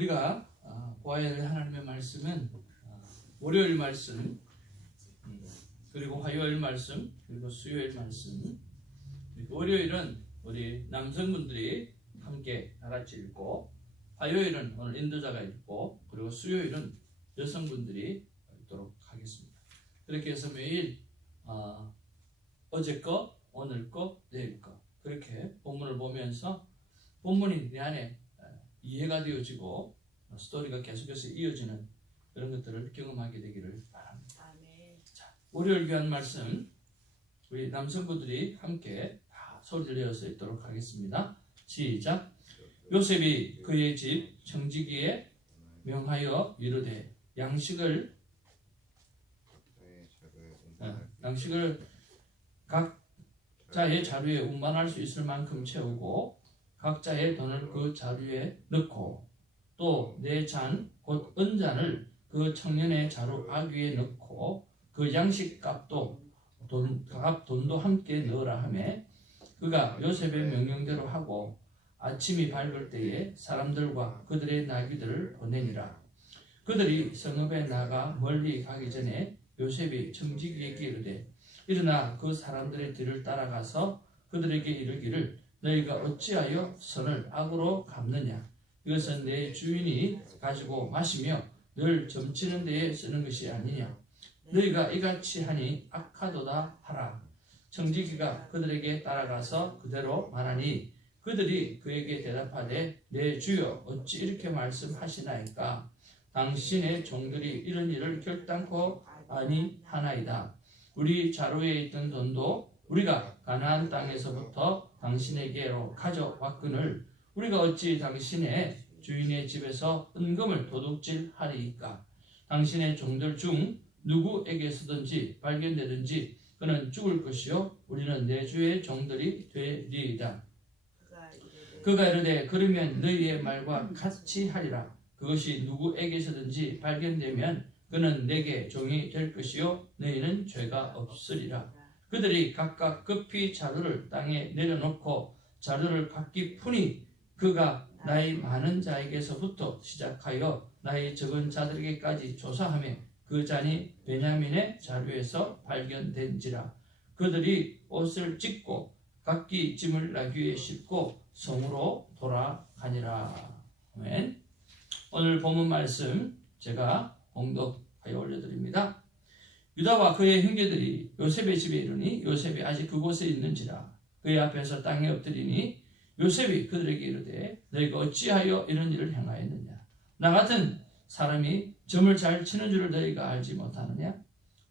우리가 보아야 할 하나님의 말씀은 월요일 말씀, 그리고 화요일 말씀, 그리고 수요일 말씀. 그리고 월요일은 우리 남성분들이 함께 나같이 읽고, 화요일은 오늘 인도자가 읽고, 그리고 수요일은 여성분들이 읽도록 하겠습니다. 그렇게 해서 매일 어제 거, 오늘 거, 내일 거, 그렇게 본문을 보면서 본문이 내 안에 이해가 되어지고 스토리가 계속해서 이어지는 그런 것들을 경험하게 되기를 바랍니다. 아멘. 자, 월요일 귀한 말씀 우리 남성분들이 함께 다 소리를 내어서 읽도록 하겠습니다. 시작. 요셉이 그의 집 청지기에 명하여 이르되 양식을 각자의 자루에 운반할 수 있을 만큼 채우고 각자의 돈을 그 자루에 넣고 또 내 잔 곧 은잔을 그 청년의 자루 아귀에 넣고 그 양식 값도 돈도 함께 넣으라 하매 그가 요셉의 명령대로 하고 아침이 밝을 때에 사람들과 그들의 나귀들을 보내니라. 그들이 성읍에 나가 멀리 가기 전에 요셉이 청지기에게 이르되 일어나 그 사람들의 뒤를 따라가서 그들에게 이르기를 너희가 어찌하여 선을 악으로 갚느냐. 이것은 내 주인이 가지고 마시며 늘 점치는 데에 쓰는 것이 아니냐. 너희가 이같이 하니 악하도다 하라. 청지기가 그들에게 따라가서 그대로 말하니 그들이 그에게 대답하되 내 주여 어찌 이렇게 말씀하시나이까. 당신의 종들이 이런 일을 결단코 아니하나이다. 우리 자루에 있던 돈도 우리가 가나안 땅에서부터 당신에게로 가져왔거늘 우리가 어찌 당신의 주인의 집에서 은금을 도둑질하리이까. 당신의 종들 중 누구에게서든지 발견되든지 그는 죽을 것이요 우리는 내 주의 종들이 되리이다. 그가 이르되 그러면 너희의 말과 같이 하리라. 그것이 누구에게서든지 발견되면 그는 내게 종이 될 것이요 너희는 죄가 없으리라. 그들이 각각 급히 자루를 땅에 내려놓고 자루를 각기 푸니 그가 나이 많은 자에게서부터 시작하여 나이 적은 자들에게까지 조사하며 그 잔이 베냐민의 자루에서 발견된지라. 그들이 옷을 찢고 각기 짐을 나귀에 싣고 성으로 돌아가니라. 아멘. 오늘 본문 말씀 제가 봉독하여 올려드립니다. 유다와 그의 형제들이 요셉의 집에 이르니 요셉이 아직 그곳에 있는지라. 그의 앞에서 땅에 엎드리니 요셉이 그들에게 이르되 너희가 어찌하여 이런 일을 행하였느냐. 나 같은 사람이 점을 잘 치는 줄을 너희가 알지 못하느냐.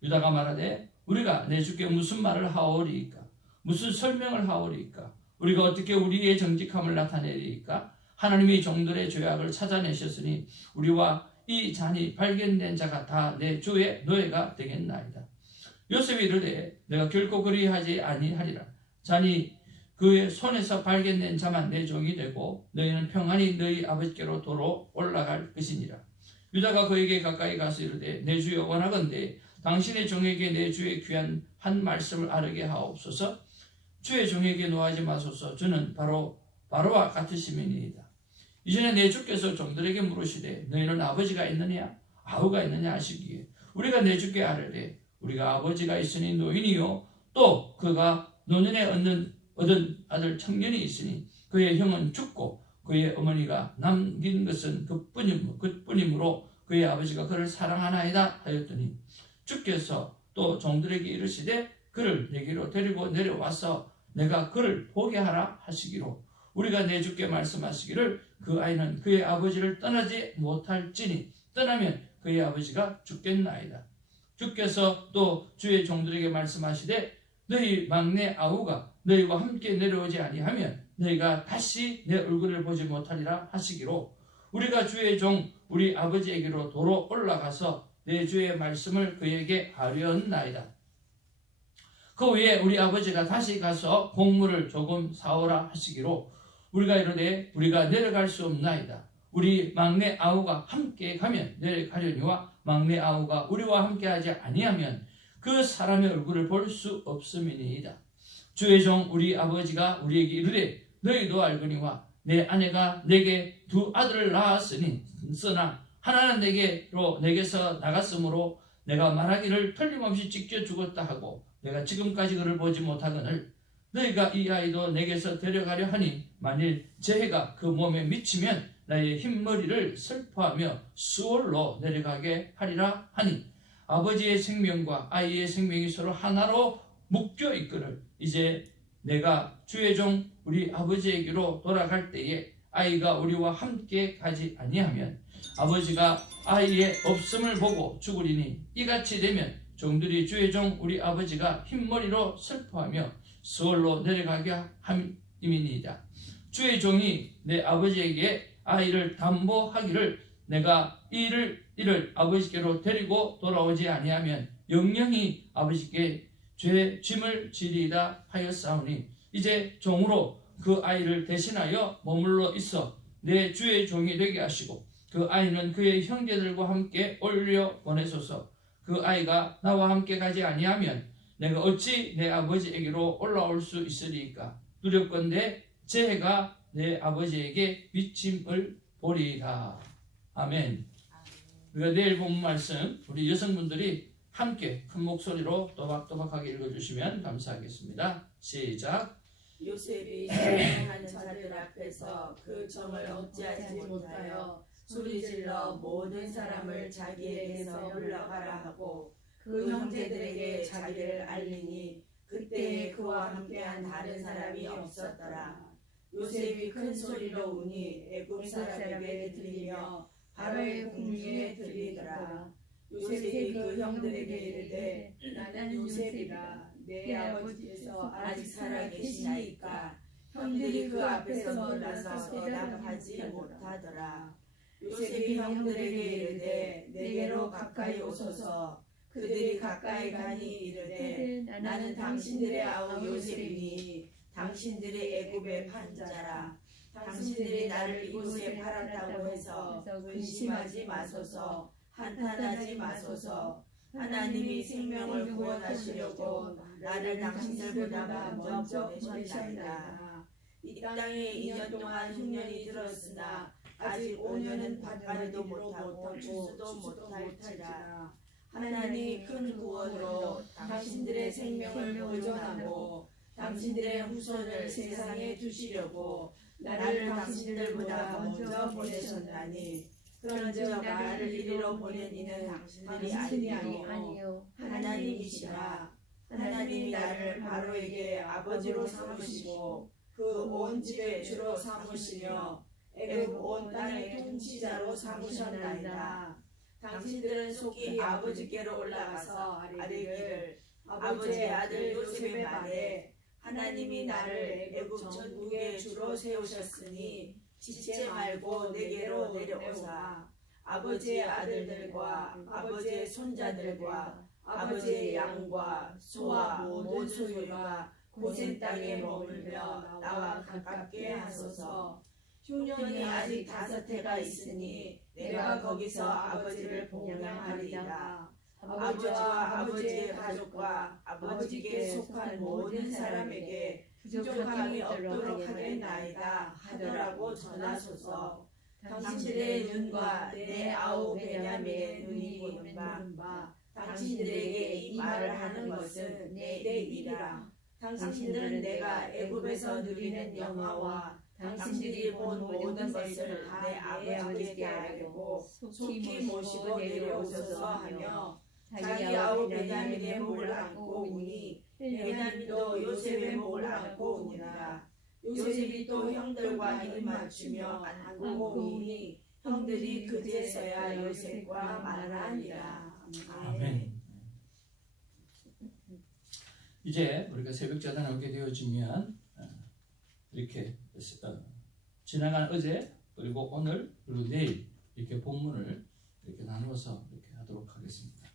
유다가 말하되 우리가 내 주께 무슨 말을 하오리이까. 무슨 설명을 하오리이까. 우리가 어떻게 우리의 정직함을 나타내리이까. 하나님이 종들의 죄악을 찾아내셨으니 우리와 이 잔이 발견된 자가 다 내 주의 노예가 되겠나이다. 요셉이 이르되 내가 결코 그리하지 아니하리라. 잔이 그의 손에서 발견된 자만 내 종이 되고 너희는 평안히 너희 아버지께로 도로 올라갈 것이니라. 유다가 그에게 가까이 가서 이르되 내 주여 원하건대 당신의 종에게 내 주의 귀한 한 말씀을 아르게 하옵소서. 주의 종에게 노하지 마소서. 주는 바로와 같으심이니이다. 이전에 내 주께서 종들에게 물으시되 너희는 아버지가 있느냐 아우가 있느냐 하시기에 우리가 내 주께 아뢰되 우리가 아버지가 있으니 노인이요 또 그가 노년에 얻은 아들 청년이 있으니 그의 형은 죽고 그의 어머니가 남긴 것은 그뿐이므로 그의 아버지가 그를 사랑하나이다 하였더니 주께서 또 종들에게 이르시되 그를 내게로 데리고 내려와서 내가 그를 보게 하라 하시기로 우리가 내 주께 말씀하시기를 그 아이는 그의 아버지를 떠나지 못할지니 떠나면 그의 아버지가 죽겠나이다. 주께서 또 주의 종들에게 말씀하시되 너희 막내 아우가 너희와 함께 내려오지 아니하면 너희가 다시 내 얼굴을 보지 못하리라 하시기로 우리가 주의 종 우리 아버지에게로 도로 올라가서 내 주의 말씀을 그에게 하려나이다. 그 후에 우리 아버지가 다시 가서 곡물을 조금 사오라 하시기로 우리가 이르되 우리가 내려갈 수 없나이다. 우리 막내 아우가 함께 가면 내려가려니와 막내 아우가 우리와 함께 하지 아니하면 그 사람의 얼굴을 볼 수 없음이니이다. 주의 종 우리 아버지가 우리에게 이르되 너희도 알거니와 내 아내가 내게 두 아들을 낳았으니 쓰나 하나는 내게서 나갔으므로 내가 말하기를 틀림없이 찢겨 죽었다 하고 내가 지금까지 그를 보지 못하거늘 너희가 이 아이도 내게서 데려가려 하니 만일 재해가 그 몸에 미치면 나의 흰머리를 슬퍼하며 수월로 내려가게 하리라 하니 아버지의 생명과 아이의 생명이 서로 하나로 묶여 있거늘 이제 내가 주의 종 우리 아버지에게로 돌아갈 때에 아이가 우리와 함께 가지 아니하면 아버지가 아이의 없음을 보고 죽으리니 이같이 되면 종들이 주의 종 우리 아버지가 흰머리로 슬퍼하며 수월로 내려가게 함이니이다. 주의 종이 내 아버지에게 아이를 담보하기를 내가 이를 아버지께로 데리고 돌아오지 아니하면 영영이 아버지께 죄 짐을 지리이다 하였사오니 이제 종으로 그 아이를 대신하여 머물러 있어 내 주의 종이 되게 하시고 그 아이는 그의 형제들과 함께 올려 보내소서. 그 아이가 나와 함께 가지 아니하면 내가 어찌 내 아버지에게로 올라올 수 있으리까. 두렵건대 재해가 내 아버지에게 미침을 보리이다. 아멘. 우리가 내일 본 말씀 우리 여성분들이 함께 큰 목소리로 또박또박하게 읽어주시면 감사하겠습니다. 시작. 요셉이 사랑하는 자들 앞에서 그 정을 억제하지 못하여 소리질러 모든 사람을 자기에게서 물러가라 하고 그 형제들에게 자기를 알리니 그때에 그와 함께한 다른 사람이 없었더라. 요셉이 큰 소리로 우니 애굽 사람에게 들리며 바로의 궁중에 들리더라. 요셉이 그 형들에게 이르되 나는 요셉이라. 내 아버지께서 아직 살아계시나이까. 형들이 그 앞에서 놀라서 대답하지 못하더라. 요셉이 형들에게 이르되 내게로 가까이 오소서. 그들이 가까이 가니 이르되 나는 당신들의 아우 요셉이니 당신들이 애굽의 판자라. 당신들이 나를 이곳에 팔았다고 해서 근심하지 마소서. 한탄하지 마소서. 하나님이 생명을 구원하시려고 나를 당신들보다 먼저 보내셨나이다. 이 땅에 2년 동안 흉년이 들었으나 아직 5년은 밭가리도 못하고 추수도 못할지라. 하나님이 큰 구원으로 당신들의 생명을 보존하고 당신들의 후손을 세상에 두시려고 나를 당신들보다 먼저 보내셨나니 그런즉 나를 이리로 보낸 이는 당신들이 아니요 하나님이시라. 하나님이 나를 바로에게 아버지로 삼으시고 그 온 집의 주로 삼으시며 애굽 온 땅의 통치자로 삼으셨나이다. 당신들은 속히 아버지께로 올라가서 아뢰기를 아버지의 아들 요셉의 말에 하나님이 나를 애굽 전국의 주로 세우셨으니 지체 말고 내게로 내려오사 아버지의 아들들과 아버지의 손자들과 아버지의 양과 소와 모든 소유가 고센 땅에 머물며 나와 가깝게 하소서. 흉년이 아직 5해가 있으니 내가 거기서 아버지를 봉양하리이다. 아버지와 아버지의 가족과 아버지께 속한 모든 사람에게 부족함이 없도록 하겠나이다 하더라고 전하소서. 당신들의 눈과 내 아우 베냐민의 눈이 보는 바 당신들에게 이 말을 하는 것은 내 일이라. 당신들은 내가 애굽에서 누리는 영화와 당신들이 본 모든 것을 내 아버지께 알고 속히 모시고 내려오소서 하며 자기 아우 베냐민의 목을 안고 우니 베냐민도 요셉의 목을 안고 우니라. 요셉이 또 형들과 입 맞추며 안고 우니 형들이 그제서야 요셉과 말하니라. 아멘. 이제 우리가 새벽 자단에 오게 되어지면 이렇게 지나간 어제 그리고 오늘 그리고 내일 이렇게 본문을 이렇게 나누어서 이렇게 하도록 하겠습니다.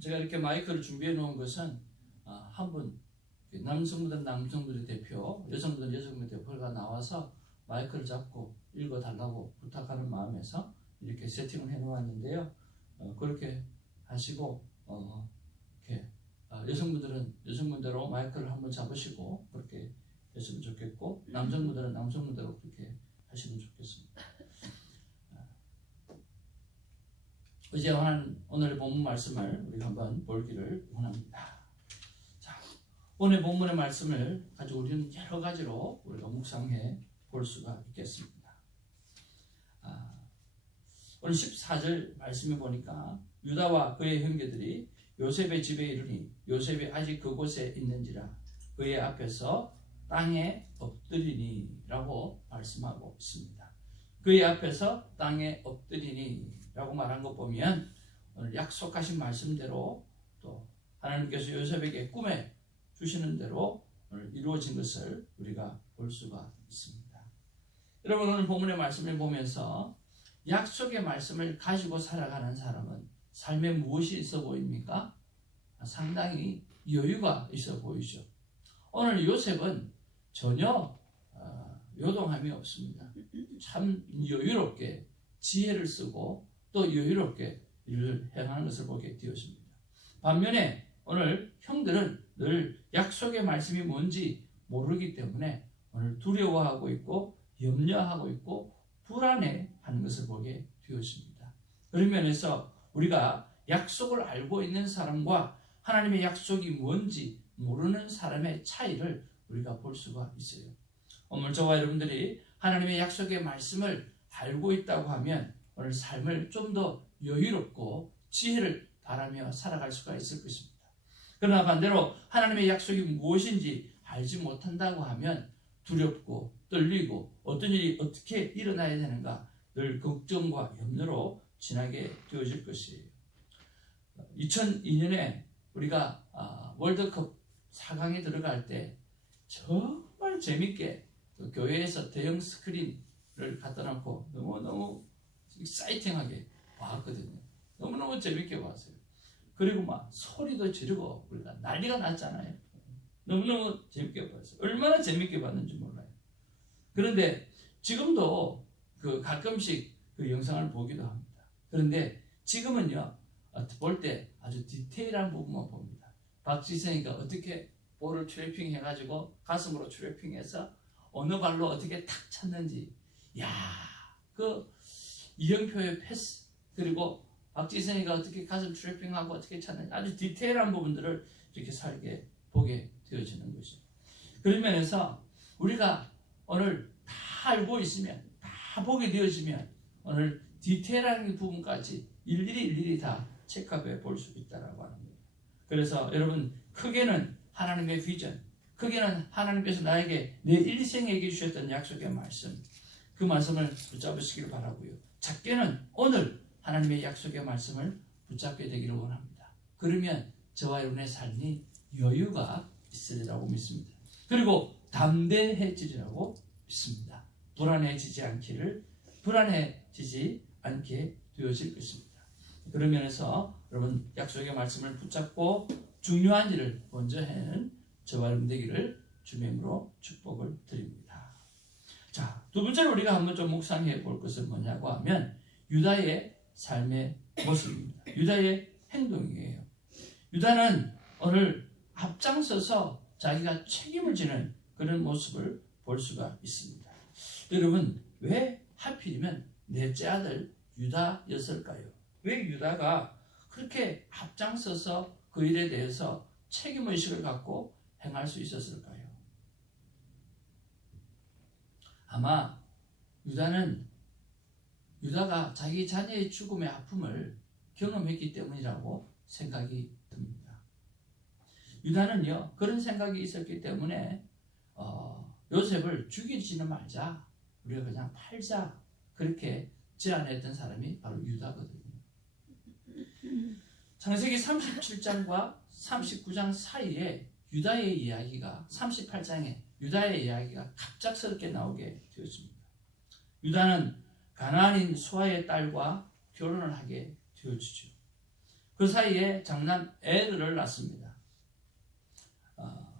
제가 이렇게 마이크를 준비해 놓은 것은 한 분 남성분들의 대표, 여성분들 대표가 나와서 마이크를 잡고 읽어 달라고 부탁하는 마음에서 이렇게 세팅을 해 놓았는데요. 그렇게 하시고 이렇게 여성분들은 여성분대로 마이크를 한번 잡으시고 그렇게 했으면 좋겠고 남성분들은 남성분대로 그렇게 하시면 좋겠습니다. 어제 오늘의 본문 말씀을 우리가 한번 보기를 원합니다. 자, 오늘 본문의 말씀을 가지고 우리는 여러 가지로 우리가 묵상해 볼 수가 있겠습니다. 오늘 14절 말씀에 보니까 유다와 그의 형제들이 요셉의 집에 이르니 요셉이 아직 그곳에 있는지라 그의 앞에서 땅에 엎드리니 라고 말씀하고 있습니다. 그의 앞에서 땅에 엎드리니 라고 말한 것 보면 오늘 약속하신 말씀대로 또 하나님께서 요셉에게 꿈에 주시는 대로 오늘 이루어진 것을 우리가 볼 수가 있습니다. 여러분 오늘 본문의 말씀을 보면서 약속의 말씀을 가지고 살아가는 사람은 삶에 무엇이 있어 보입니까? 상당히 여유가 있어 보이죠. 오늘 요셉은 전혀 요동함이 없습니다. 참 여유롭게 지혜를 쓰고 또 여유롭게 일을 행하는 것을 보게 되었습니다. 반면에 오늘 형들은 늘 약속의 말씀이 뭔지 모르기 때문에 오늘 두려워하고 있고 염려하고 있고 불안해하는 것을 보게 되었습니다. 그런 면에서 우리가 약속을 알고 있는 사람과 하나님의 약속이 뭔지 모르는 사람의 차이를 우리가 볼 수가 있어요. 오늘 저와 여러분들이 하나님의 약속의 말씀을 알고 있다고 하면 오늘 삶을 좀 더 여유롭고 지혜를 바라며 살아갈 수가 있을 것입니다. 그러나 반대로 하나님의 약속이 무엇인지 알지 못한다고 하면 두렵고 떨리고 어떤 일이 어떻게 일어나야 되는가 늘 걱정과 염려로 지나게 되어질 것이에요. 2002년에 우리가 월드컵 4강에 들어갈 때 정말 재밌게 교회에서 대형 스크린을 갖다 놓고 너무너무 익사이팅하게 봤거든요. 너무너무 재밌게 봤어요. 그리고 막 소리도 지르고 우리가 난리가 났잖아요. 너무너무 재밌게 봤어요. 얼마나 재밌게 봤는지 몰라요. 그런데 지금도 가끔씩 그 영상을 보기도 합니다. 그런데 지금은요, 볼 때 아주 디테일한 부분만 봅니다. 박지성이가 어떻게 볼을 트래핑 해가지고 가슴으로 트래핑해서 어느 발로 어떻게 탁 찼는지, 이영표의 패스, 그리고 박지성이가 어떻게 가슴 트래핑하고 어떻게 찼는지 아주 디테일한 부분들을 이렇게 살게 보게 되어지는 것이죠. 그런 면에서 우리가 오늘 다 알고 있으면, 다 보게 되어지면 오늘 디테일한 부분까지 일일이 다 체크해 볼 수 있다라고 하는 거예요. 그래서 여러분 크게는 하나님의 비전, 크게는 하나님께서 나에게 내 일생에게 주셨던 약속의 말씀, 그 말씀을 붙잡으시기를 바라고요. 작게는 오늘 하나님의 약속의 말씀을 붙잡게 되기를 원합니다. 그러면 저와 여러분의 삶이 여유가 있으리라고 믿습니다. 그리고 담대해지리라고 믿습니다. 불안해지지 않게 되어질 것입니다. 그런 면에서 여러분 약속의 말씀을 붙잡고 중요한 일을 먼저 해는 저와 여러분 되기를 주님으로 축복을 드립니다. 자, 두 번째로 우리가 한번 좀 묵상해 볼 것은 뭐냐고 하면 유다의 삶의 모습입니다. 유다의 행동이에요. 유다는 오늘 앞장서서 자기가 책임을 지는 그런 모습을 볼 수가 있습니다. 여러분 왜 하필이면 넷째 아들 유다였을까요? 왜 유다가 그렇게 앞장서서 그 일에 대해서 책임의식을 갖고 행할 수 있었을까요? 아마 유다가 자기 자녀의 죽음의 아픔을 경험했기 때문이라고 생각이 듭니다. 유다는요 그런 생각이 있었기 때문에 요셉을 죽이지는 말자, 우리가 그냥 팔자, 그렇게 제안했던 사람이 바로 유다거든요. 창세기 37장과 39장 사이에 유다의 이야기가 38장에 유다의 이야기가 갑작스럽게 나오게 되었습니다. 유다는 가나안인 수아의 딸과 결혼을 하게 되어지죠. 그 사이에 장남 에르를 낳습니다.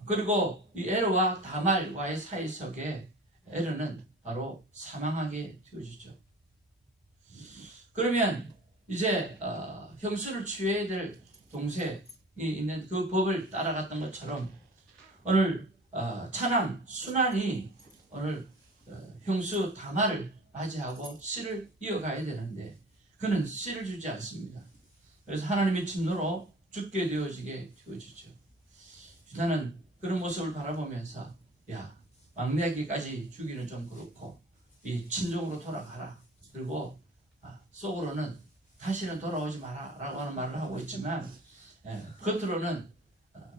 그리고 이 에르와 다말과의 사이 속에 에르는 바로 사망하게 되어지죠. 그러면 이제 형수를 취해야 될 동생이 있는 그 법을 따라갔던 것처럼 오늘 차남 순환이 오늘 형수 다말을 맞이하고 씨를 이어가야 되는데 그는 씨를 주지 않습니다. 그래서 하나님의 진노로 죽게 되어지죠. 유다는 그런 모습을 바라보면서 야, 막내에게까지 주기는 좀 그렇고 이 친족으로 돌아가라. 그리고 속으로는 다시는 돌아오지 마라 라고 하는 말을 하고 있지만 겉으로는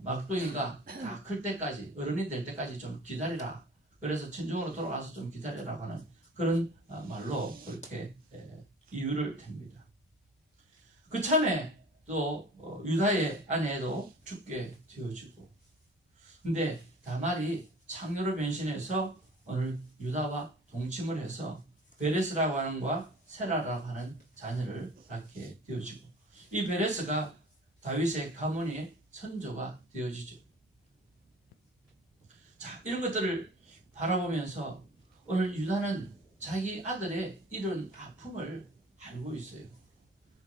막둥이가 다 클 때까지, 어른이 될 때까지 좀 기다리라. 그래서 친족으로 돌아가서 좀 기다리라고 하는 그런 말로 그렇게 이유를 댑니다. 그 참에 또 유다의 아내도 죽게 되어지고, 근데 다말이 창녀로 변신해서 오늘 유다와 동침을 해서 베레스라고 하는 것과 세라라고 하는 자녀를 낳게 되어지고, 이 베레스가 다윗의 가문의 선조가 되어지죠. 자, 이런 것들을 바라보면서 오늘 유다는 자기 아들의 이런 아픔을 알고 있어요.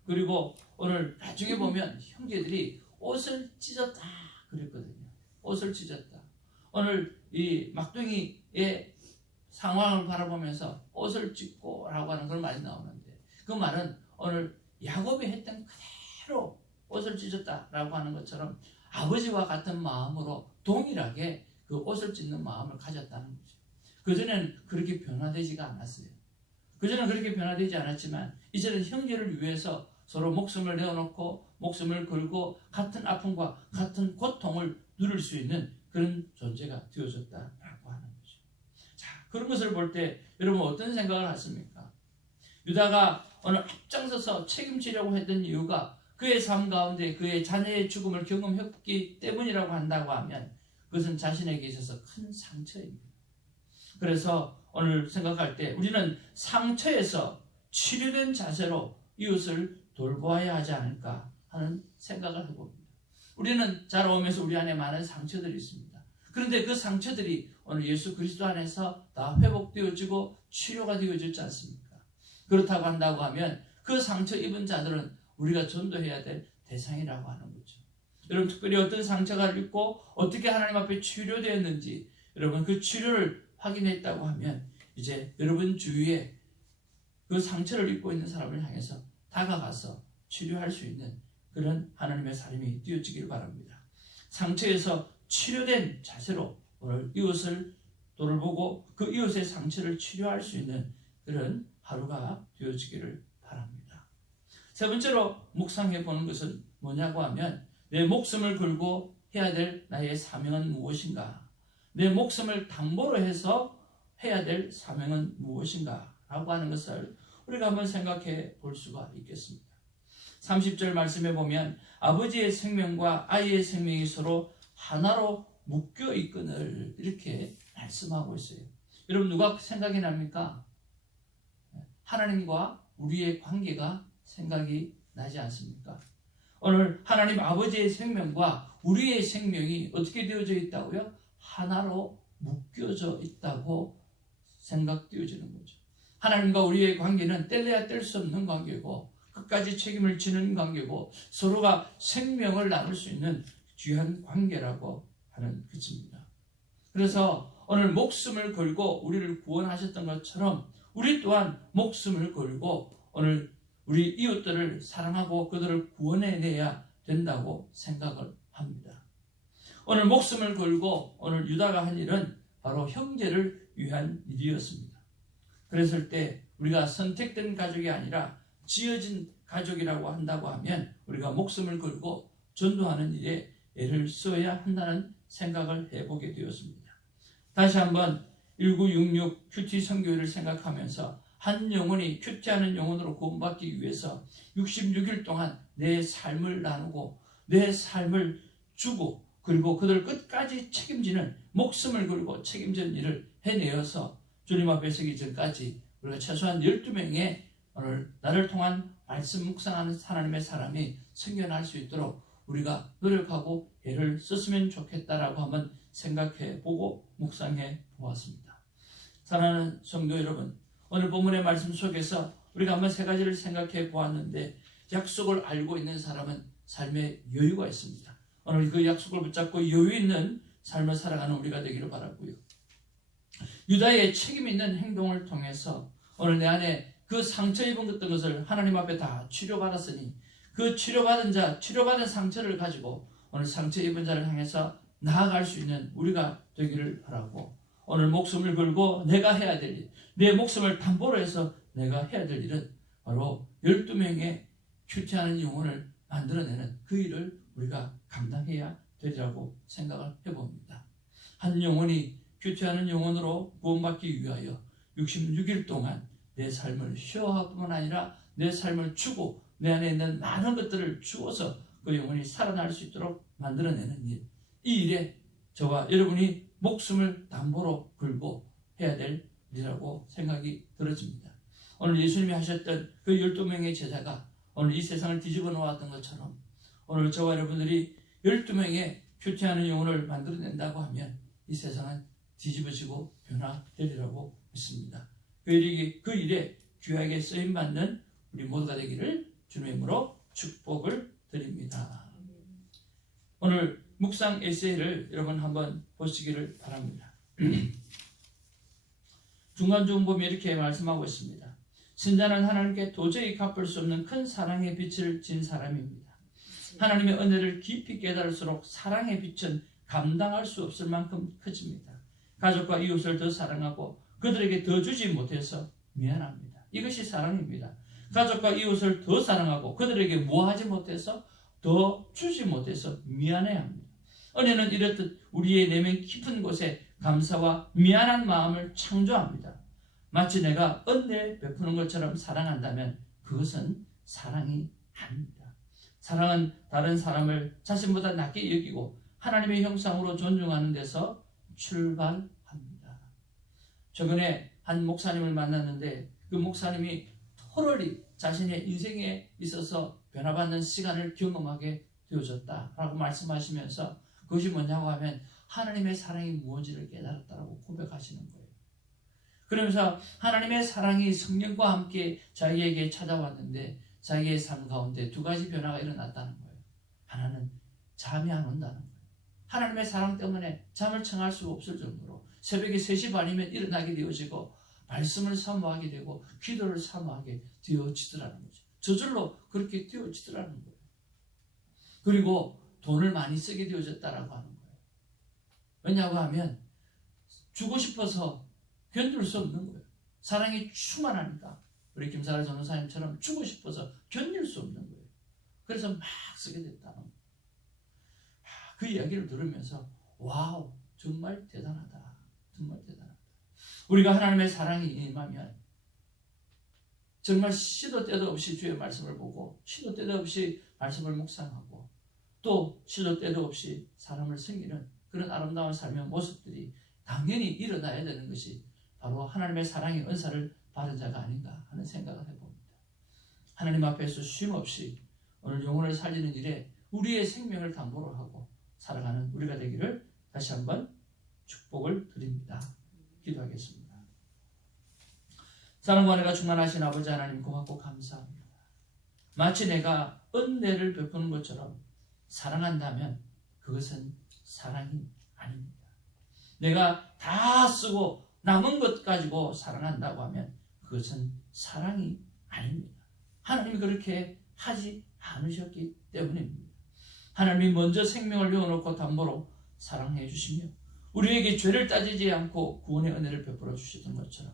그리고 오늘 나중에 보면 형제들이 옷을 찢었다 그랬거든요. 옷을 찢었다. 오늘 이 막둥이의 상황을 바라보면서 옷을 찢고 라고 하는 그런 말이 나오는데, 그 말은 오늘 야곱이 했던 그대로 옷을 찢었다라고 하는 것처럼 아버지와 같은 마음으로 동일하게 그 옷을 찢는 마음을 가졌다는 거죠. 그전에는 그렇게 변화되지가 않았어요. 그전에는 그렇게 변화되지 않았지만 이제는 형제를 위해서 서로 목숨을 내어놓고 목숨을 걸고 같은 아픔과 같은 고통을 누릴 수 있는 그런 존재가 되어졌다라고 하는 거죠. 자, 그런 것을 볼 때 여러분 어떤 생각을 하십니까? 유다가 오늘 앞장서서 책임지려고 했던 이유가 그의 삶 가운데 그의 자녀의 죽음을 경험했기 때문이라고 한다고 하면 그것은 자신에게 있어서 큰 상처입니다. 그래서 오늘 생각할 때 우리는 상처에서 치료된 자세로 이웃을 돌보아야 하지 않을까 하는 생각을 해봅니다. 우리는 자라오면서 우리 안에 많은 상처들이 있습니다. 그런데 그 상처들이 오늘 예수 그리스도 안에서 다 회복되어지고 치료가 되어졌지 않습니까? 그렇다고 한다고 하면 그 상처 입은 자들은 우리가 전도해야 될 대상이라고 하는 거죠. 여러분 특별히 어떤 상처가 있고 어떻게 하나님 앞에 치료되었는지 여러분 그 치료를 확인했다고 하면 이제 여러분 주위에 그 상처를 입고 있는 사람을 향해서 다가가서 치료할 수 있는 그런 하나님의 삶이 되어지길 바랍니다. 상처에서 치료된 자세로 오늘 이웃을 돌보고 그 이웃의 상처를 치료할 수 있는 그런 하루가 되어지기를 바랍니다. 세 번째로 묵상해 보는 것은 뭐냐고 하면 내 목숨을 걸고 해야 될 나의 사명은 무엇인가? 내 목숨을 담보로 해서 해야 될 사명은 무엇인가? 라고 하는 것을 우리가 한번 생각해 볼 수가 있겠습니다. 30절 말씀에 보면 아버지의 생명과 아이의 생명이 서로 하나로 묶여 있거늘 이렇게 말씀하고 있어요. 여러분 누가 생각이 납니까? 하나님과 우리의 관계가 생각이 나지 않습니까? 오늘 하나님 아버지의 생명과 우리의 생명이 어떻게 되어져 있다고요? 하나로 묶여져 있다고 생각되어지는 거죠. 하나님과 우리의 관계는 뗄래야 뗄 수 없는 관계고 끝까지 책임을 지는 관계고 서로가 생명을 나눌 수 있는 귀한 관계라고 하는 것입니다. 그래서 오늘 목숨을 걸고 우리를 구원하셨던 것처럼 우리 또한 목숨을 걸고 오늘 우리 이웃들을 사랑하고 그들을 구원해내야 된다고 생각을 합니다. 오늘 목숨을 걸고 오늘 유다가 한 일은 바로 형제를 위한 일이었습니다. 그랬을 때 우리가 선택된 가족이 아니라 지어진 가족이라고 한다고 하면 우리가 목숨을 걸고 전도하는 일에 애를 써야 한다는 생각을 해보게 되었습니다. 다시 한번 1966 큐티 선교회를 생각하면서 한 영혼이 큐티하는 영혼으로 구원받기 위해서 66일 동안 내 삶을 나누고 내 삶을 주고 그리고 그들 끝까지 책임지는 목숨을 걸고 책임지는 일을 해내어서 주님 앞에 서기 전까지 우리가 최소한 12명의 오늘 나를 통한 말씀 묵상하는 하나님의 사람이 생겨날 수 있도록 우리가 노력하고 애를 썼으면 좋겠다라고 한번 생각해 보고 묵상해 보았습니다. 사랑하는 성도 여러분, 오늘 본문의 말씀 속에서 우리가 한번 세 가지를 생각해 보았는데 약속을 알고 있는 사람은 삶에 여유가 있습니다. 오늘 그 약속을 붙잡고 여유 있는 삶을 살아가는 우리가 되기를 바라고요. 유다의 책임 있는 행동을 통해서 오늘 내 안에 그 상처 입은 것을 하나님 앞에 다 치료받았으니 그 치료받은 상처를 가지고 오늘 상처 입은 자를 향해서 나아갈 수 있는 우리가 되기를 바라고, 오늘 목숨을 걸고 내가 해야 될 일, 내 목숨을 담보로 해서 내가 해야 될 일은 바로 12명의 큐티하는 영혼을 만들어내는 그 일을 우리가 감당해야 되리라고 생각을 해봅니다. 한 영혼이 큐티하는 영혼으로 구원받기 위하여 66일 동안 내 삶을 희화할 뿐만 아니라 내 삶을 주고 내 안에 있는 많은 것들을 주어서 그 영혼이 살아날 수 있도록 만들어내는 일, 이 일에 저와 여러분이 목숨을 담보로 걸고 해야 될 일이라고 생각이 들어집니다. 오늘 예수님이 하셨던 그 12명의 제자가 오늘 이 세상을 뒤집어 놓았던 것처럼 오늘 저와 여러분들이 12명의 큐티하는 영혼을 만들어낸다고 하면 이 세상은 뒤집어지고 변화되리라고 믿습니다. 그 일에 귀하게 쓰임받는 우리 모두가 되기를 주님의 이름으로 축복을 드립니다. 오늘 묵상 에세이를 여러분 한번 보시기를 바랍니다. 중간중 보면 이렇게 말씀하고 있습니다. 신자는 하나님께 도저히 갚을 수 없는 큰 사랑의 빛을 진 사람입니다. 하나님의 은혜를 깊이 깨달을수록 사랑의 빛은 감당할 수 없을 만큼 커집니다. 가족과 이웃을 더 사랑하고 그들에게 더 주지 못해서 미안합니다. 이것이 사랑입니다. 가족과 이웃을 더 사랑하고 그들에게 무하지 못해서 더 주지 못해서 미안해야 합니다. 은혜는 이렇듯 우리의 내면 깊은 곳에 감사와 미안한 마음을 창조합니다. 마치 내가 은혜 베푸는 것처럼 사랑한다면 그것은 사랑이 아닙니다. 사랑은 다른 사람을 자신보다 낮게 여기고 하나님의 형상으로 존중하는 데서 출발합니다. 최근에 한 목사님을 만났는데 그 목사님이 토럴리 자신의 인생에 있어서 변화받는 시간을 경험하게 되어졌다라고 말씀하시면서 그것이 뭐냐고 하면 하나님의 사랑이 무엇인지를 깨달았다라고 고백하시는 거예요. 그러면서 하나님의 사랑이 성령과 함께 자기에게 찾아왔는데 자기의 삶 가운데 두 가지 변화가 일어났다는 거예요. 하나는 잠이 안 온다는 거예요. 하나님의 사랑 때문에 잠을 청할 수가 없을 정도로 새벽에 3시 반이면 일어나게 되어지고 말씀을 사모하게 되고 기도를 사모하게 되어지더라는 거죠. 저절로 그렇게 되어지더라는 거예요. 그리고 돈을 많이 쓰게 되어졌다라고 하는 거예요. 왜냐고 하면 주고 싶어서 견딜 수 없는 거예요. 사랑이 충만하니까 우리 김사라 전도사님처럼 주고 싶어서 견딜 수 없는 거예요. 그래서 막 쓰게 됐다는 거예요. 그 이야기를 들으면서 와우, 정말 대단하다. 정말 대단하다. 우리가 하나님의 사랑이 임하면 정말 시도 때도 없이 주의 말씀을 보고 시도 때도 없이 말씀을 묵상하고 또 시도 때도 없이 사람을 섬기는 그런 아름다운 삶의 모습들이 당연히 일어나야 되는 것이 바로 하나님의 사랑의 은사를 받은 자가 아닌가 하는 생각을 해봅니다. 하나님 앞에서 쉼없이 오늘 영혼을 살리는 일에 우리의 생명을 담보로 하고 살아가는 우리가 되기를 다시 한번 축복을 드립니다. 기도하겠습니다. 사랑과 은혜가 충만하신 아버지 하나님 고맙고 감사합니다. 마치 내가 은혜를 베푸는 것처럼 사랑한다면 그것은 사랑이 아닙니다. 내가 다 쓰고 남은 것 가지고 사랑한다고 하면 그것은 사랑이 아닙니다. 하나님이 그렇게 하지 않으셨기 때문입니다. 하나님이 먼저 생명을 내어놓고 담보로 사랑해 주시며 우리에게 죄를 따지지 않고 구원의 은혜를 베풀어 주시던 것처럼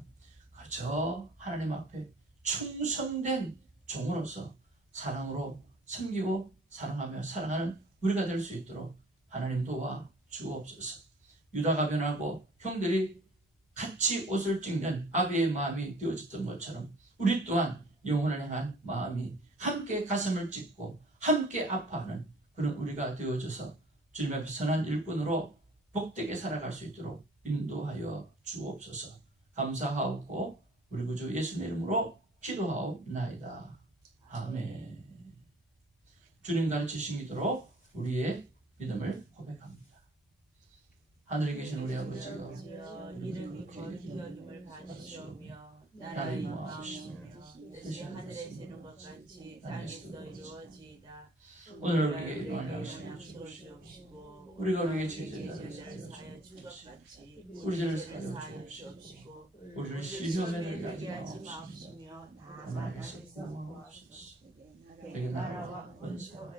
그저 하나님 앞에 충성된 종으로서 사랑으로 섬기고 사랑하며 사랑하는 우리가 될 수 있도록 하나님 도와 주옵소서. 유다가 변하고 형들이 같이 옷을 찢는 아비의 마음이 되어졌던 것처럼 우리 또한 영혼을 향한 마음이 함께 가슴을 찢고 함께 아파하는 그런 우리가 되어져서 주님 앞에 선한 일꾼으로 복되게 살아갈 수 있도록 인도하여 주옵소서. 감사하옵고 우리 구주 예수님의 이름으로 기도하옵나이다. 아멘. 주님 가르치신 이대로 우리의 믿음을 고백합니다. 하늘에 계신 우리 아버지여, 이름이 거룩히 여김을 받으시오며 나라의 마음이시며 뜻이 하늘에 새는 것 같이 땅에서 이루어지이다. 오늘 우리에게 일용할 양식을 주옵시고 우리가 우리에게 죄를 사하여 준 것 같이 우리 죄를 사하여 주옵시고 우리를 시험에 들게 하지 마옵시며 하나님께서 구원하옵소서. 되게 나라와 권세와